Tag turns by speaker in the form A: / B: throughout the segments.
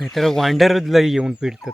A: नाहीतर वांडर लई येऊन पिडतात.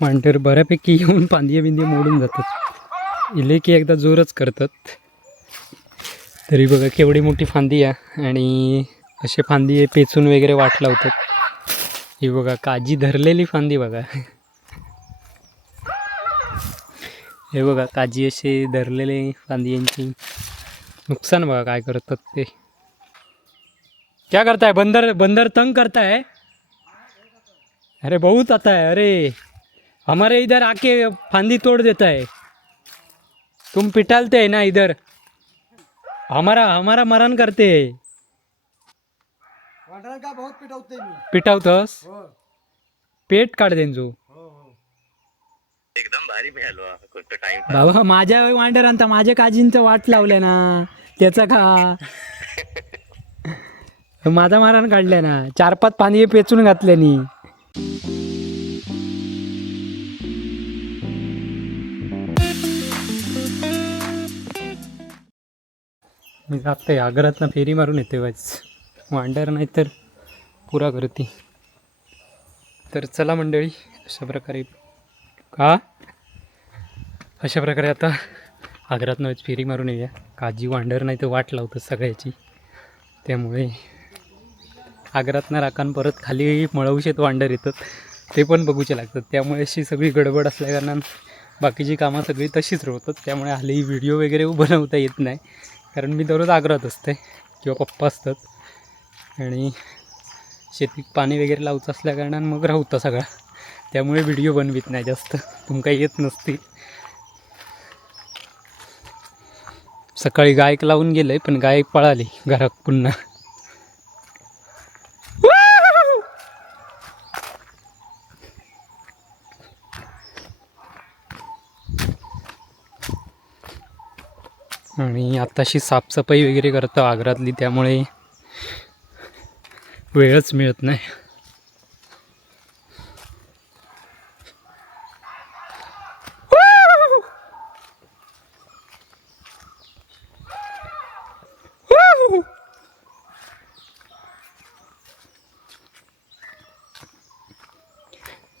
A: वांडर बऱ्यापैकी येऊन पांदिया बिंदिया मोडून जातात. इले की एकदा जोरच करतात. तरी बघा केवढी मोठी फांदी आहे आणि असे फांदी पेचून वगैरे वाट लावतात. ही बघा काजी धरलेली फांदी बघा. हे बघा काजी असे धरलेले फांदी यांची. नुकसान बघा काय करतात ते. क्या करताय? बंदर बंदर तंग करताय? अरे बहुत आता है अरे. हमारे इधर आके फांदी तोड़ देता है. तुम पिटालते हैं ना इधर? हमारा हमारा मरण करते है.
B: का बहुत पिटवते मी
A: पिटावतस? पेट काढ
B: हो
C: एकदम भारी मिळालो हा टाइम
A: बाबा माझ्या वांडरांचा माझ्या काजींचं वाट लावलं ना. त्याचा खा माझा मारण काढल्या ना. चार पाच पाणी पेचून घातल्यानी मी जाते आग्रातनं फेरी मारून येते वाच वांडर नाही तर पुरा करते तर चला मंडळी अशा प्रकारे. का? अशा प्रकारे आता आग्रातनं फेरी मारून येऊया. काजी वांडर नाही तर वाट लावतं सगळ्याची. त्यामुळे आग्रातनं राखान परत खाली मळवशेत वांडर येतात. ते पण बघूचे लागतात. त्यामुळे अशी सगळी गडबड असल्याकारणानं बाकीची कामं सगळी तशीच राहतात त्यामुळे हल्ली व्हिडिओ वगैरे बनवता येत नाही. कारण मी दररोज आग्रात असते किंवा पप्पा असतात. आणि शेतीत पाणी वगैरे लावचं असल्याकारणानं मग राहतं सगळा. त्यामुळे व्हिडिओ बनवित नाही जास्त. तुमका येत नसतील. सकाळी गायक लावून गेलंय पण गायक पळाली घरात पुन्हा. आणि आताशी साफसफाई वगैरे करतो आग्रातली त्यामुळे वेळच मिळत नाही.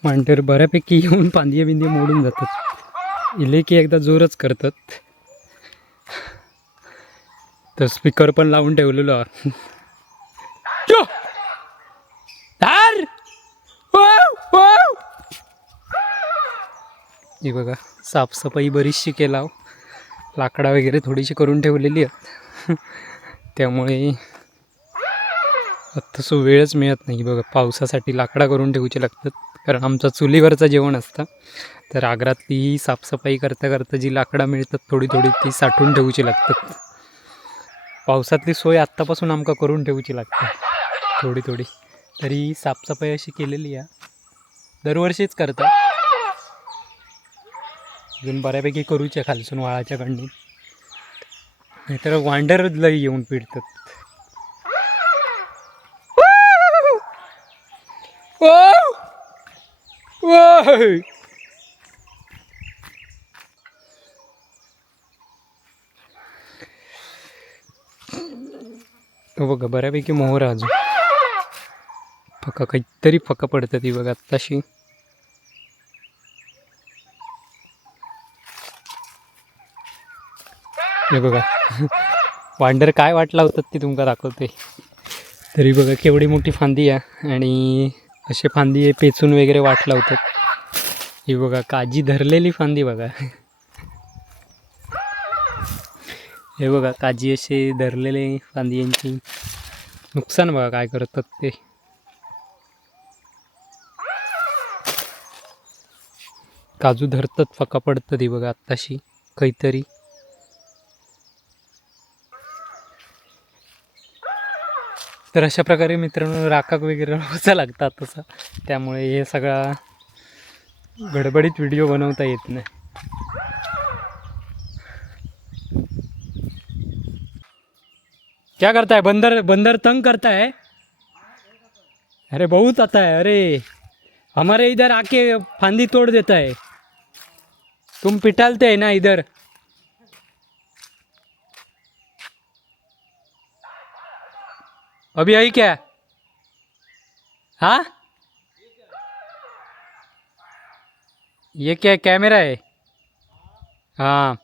A: मांडर बऱ्यापैकी येऊन पांदिया बिंदिया मोडून जातात. इले की एकदा जोरच करतात. तर स्पीकर पण लावून ठेवलेलो हे बघा साफसफाई बरीचशी केला हो. लाकडा वगैरे थोडीशी करून ठेवलेली आहेत. त्यामुळे आत्ता सो वेळच मिळत नाही बघा पावसासाठी लाकडा करून ठेवूचे लागतात. कारण आमचं चुलीवरचं जेवण असतं. तर आग्रातली ही साफसफाई करता करता जी लाकडं मिळतात थोडी थोडी ती साठवून ठेवूची लागतात. पावसातली सोय आत्तापासून आमका करून ठेवूची लागते. थोडी थोडी. तरी साफसफाई अशी केलेली आहे. दरवर्षीच करता अजून बऱ्यापैकी करूच्या खालसून वाळाच्या कडनी नाहीतर वांडर लई येऊन पिडतात. हो बघा बऱ्यापैकी मोहर अजून. फका काहीतरी फका पडतं ती बघा तशी हे बघा. वांडर काय वाटला होतात ती तुमका दाखवते. तरी बघा केवढी मोठी फांदी आहे आणि असे फांदी हे पेचून वगैरे वाट लावतात. ही बघा काजी धरलेली फांदी बघा. हे बघा काजी असे धरलेले फांदी यांची. नुकसान बघा काय करतात ते. काजू धरतात फका पडतात ही बघा आत्ताशी. काहीतरी. तर अशा प्रकारे मित्रांनो राखाक वगैरे व्हायचा लागतात तसं. त्यामुळे हे सगळा गडबडीत व्हिडिओ बनवता येत नाही. क्या करता है बंदर बंदर तंग करता है अरे बहुत आता है अरे. हमारे इधर आके फांदी तोड़ देता है. तुम पिटालते है ना इधर? अभी आई क्या? हाँ? ये क्या कैमरा है? हाँ।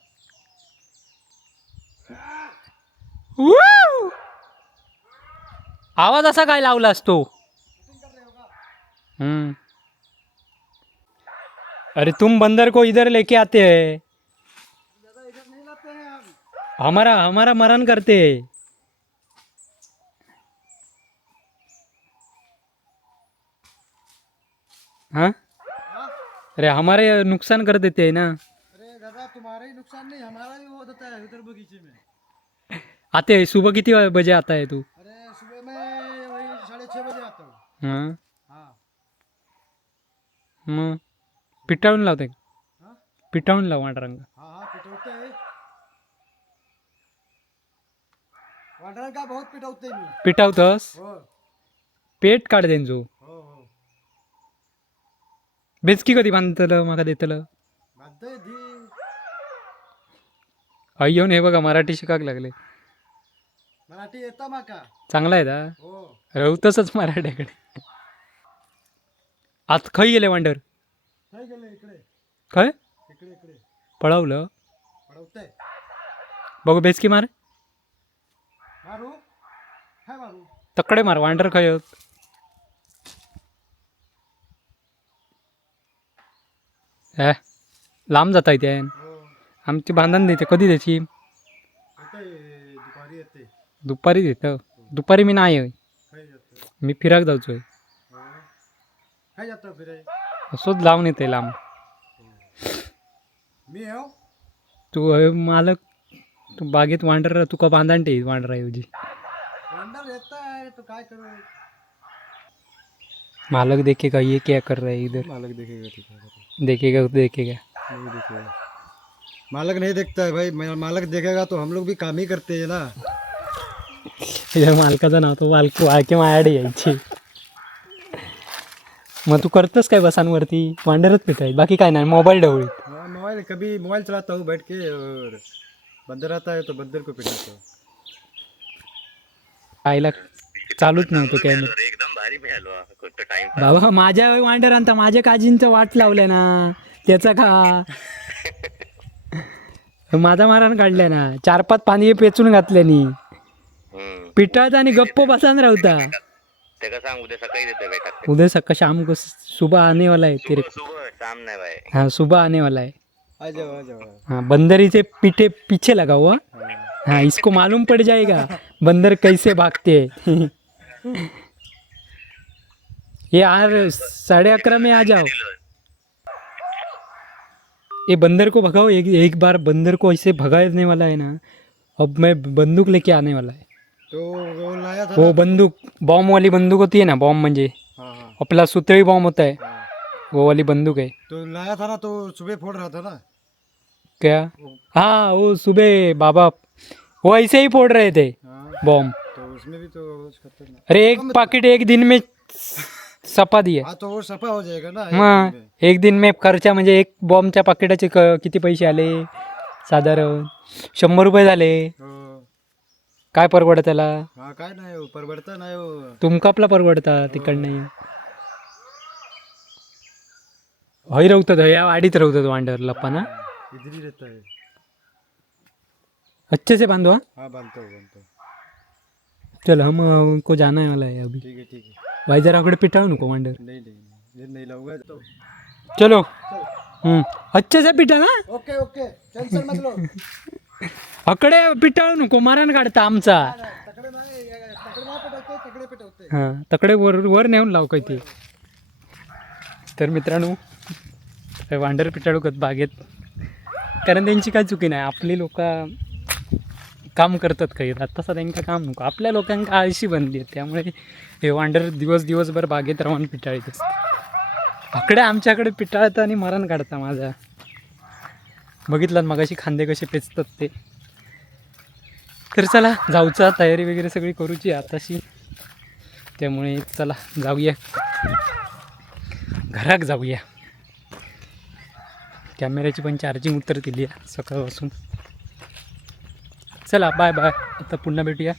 A: आवाज़ असा काय लावलास तो? हम्म। अरे तुम बंदर को इधर लेके आते हैं। हमारा हमारा मरण करते हैं। हाँ? अरे हमारे नुकसान कर देते हैं ना?
B: अरे दादा तुम्हारा ही नुकसान नहीं हमारा भी हो जाता है उधर बगीचे में।
A: आते हैं सुबह कितनी बजे आता है तू?
B: अरे सुबह में वही साढ़े छः बजे आता हूँ।
A: हाँ?
B: हाँ।
A: मग पिटाळून लावते का? पिटाळून लाव वाटरंग
B: हाँ हाँ पिटौते हैं। वाटर का बहुत पिटौते मी
A: पिटावतस
B: हो।
A: पेट काढ त्यांचो
B: हो हो
A: बेचकी कधी बांधतलं मला देतलं? आई येऊन हे बघा मराठी शिकाक लागले.
B: मराठी येता माका
A: चांगला आहे दा?
B: हो
A: रवतसच मराठ्याकडे. आज खय गेले वांडर?
B: काय
A: पळवलं. बघू बेचकी मार.
B: मारू
A: तकडे मार वांडर खय ए लांब जाता
B: येते
A: आमची बांधण देते. कधी द्यायची
B: दुपारी येते
A: दुपारी देतं. दुपारी मी नाही मी फिराक जाऊचोय असंच लावून येते लांब.
B: मी
A: तू अ, मालक तू बागेत वांडर तुका बांधण ठेवी वांडराऐवजी
B: ऐवजी? मालक है काय
A: ये क्या कर रहा है इधर?
B: मालक देखेगा
A: देखेगा देखेगा।
B: नहीं देखेगा। मालक नहीं देखता है भाई मा- मालक देखेगा तो हम लोग भी काम ही करते हैं ना।
A: या मालकाचं नाव तो मालक वाळके मायाडे यायचे. मग तू करतस काय बसांवरती? वांडरच पिटाय बाकी काय नाही मोबाईल ढवळी
B: हाँ, मोबाइल कभी मोबाइल चलाता हूँ बैठ के और बंदर आता है तो बंदर को पिटाता हूँ.
A: आईला चालूच नव्हतं कॅमेरा
C: एकदम भारी मिळालो. कोणतं टाइम
A: बाबा माझ्या वांडर आणता माझ्या काजींचं वाट लावलंय ना. त्याचा खा माझा मारान काढलाय ना. चार पाच पाणी पेचून घातल्यानी पिटाळत आणि गप्प बसान राहता
C: ते. का सांग उद्या सकाळी
A: शाम को सुबह आने वाला है तेरे
C: सुबह शाम नाही बाय
A: हाँ सुबह आने वाला है
B: आ जाओ आ जाओ.
A: हाँ बंदरी से पीछे पीछे लगा हुआ हाँ इसको मालूम पड़ जाएगा बंदर कैसे भागते. हैं ये यार साढ़े अकरा में आ जाओ। ये बंदर को भगाओ एक एक बार बंदर को ऐसे भगाने वाला है ना अब मैं बंदूक लेके आने वाला है।
B: तो वो लाया था
A: वो बंदूक बॉम्ब वाली बंदूक होती है ना बॉम्ब म्हणजे।
B: हाँ हाँ।
A: आपला सुतळी बॉम्ब होता है।
B: हाँ।
A: वो वाली बंदूक है।
B: तो लाया था ना तो सुबह फोड़ रहा था ना?
A: क्या? हाँ वो सुबह बाबा वो ऐसे ही फोड़ रहे थे
B: हाँ।
A: बॉम्ब।
B: तो उसमें भी तो
A: अरे एक पाकिट एक दिन में सपा
B: हाँ तो वो सफा हो जाएगा ना एक
A: मग
B: दिन में।
A: एक दिन में खर्चा म्हणजे एक बॉम्बच्या पाकिटाचे क- किती पैसे आले? साधारण शंभर रुपये झाले.
B: हो.
A: काय परवडत त्याला?
B: हाँ काय नाही हो परवडता नाही हो.
A: तुमका आपला परवडता तिकडनं. हय रवतात हय या वाडीत रवतात वांडर लप्पा ना
B: इधर ही रहता है।
A: अच्छे से बांधो हाँ.
B: हाँ बांधता हूँ बांधता हूँ।
A: चल हम उनको जाना है वाला है अभी।
B: ठीक है ठीक है।
A: भाई जरा आकडे
B: नहीं नहीं नहीं नहीं लाऊंगा तो।
A: चलो। हम्म अच्छे से पिटा ना
B: ओके ओके टेंशन मत लो।
A: अकडे पिटाळू नको मारण काढता आमचा। हां तकडे वर वर नेऊन लाव काय ते। तर मित्रांनो वांडर पिटाळू करत बागेत. कारण त्यांची काय चुकी नाही आपली लोक काम करतात काही. तसं त्यांना काम नको. आपल्या लोकांका आळशी बनली आहे. त्यामुळे हे वांडर दिवस दिवसभर बागेत राहून पिटाळीत असते आकडे आमच्याकडे पिटाळतं आणि मरण काढता माझा बघितलात मगाशी खांदे कसे पेचतात ते. तर चला जाऊचा तयारी वगैरे सगळी करूची आताशी. त्यामुळे चला जाऊया. घराक जाऊया. कॅमेऱ्याची पण चार्जिंग उतरलेली आहे सकाळपासून. चला बाय बाय आता पुन्हा भेटूया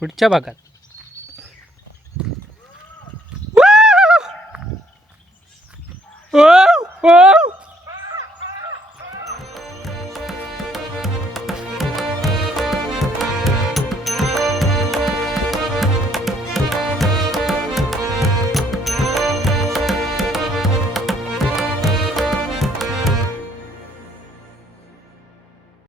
A: पुढच्या भागात. ओ ओ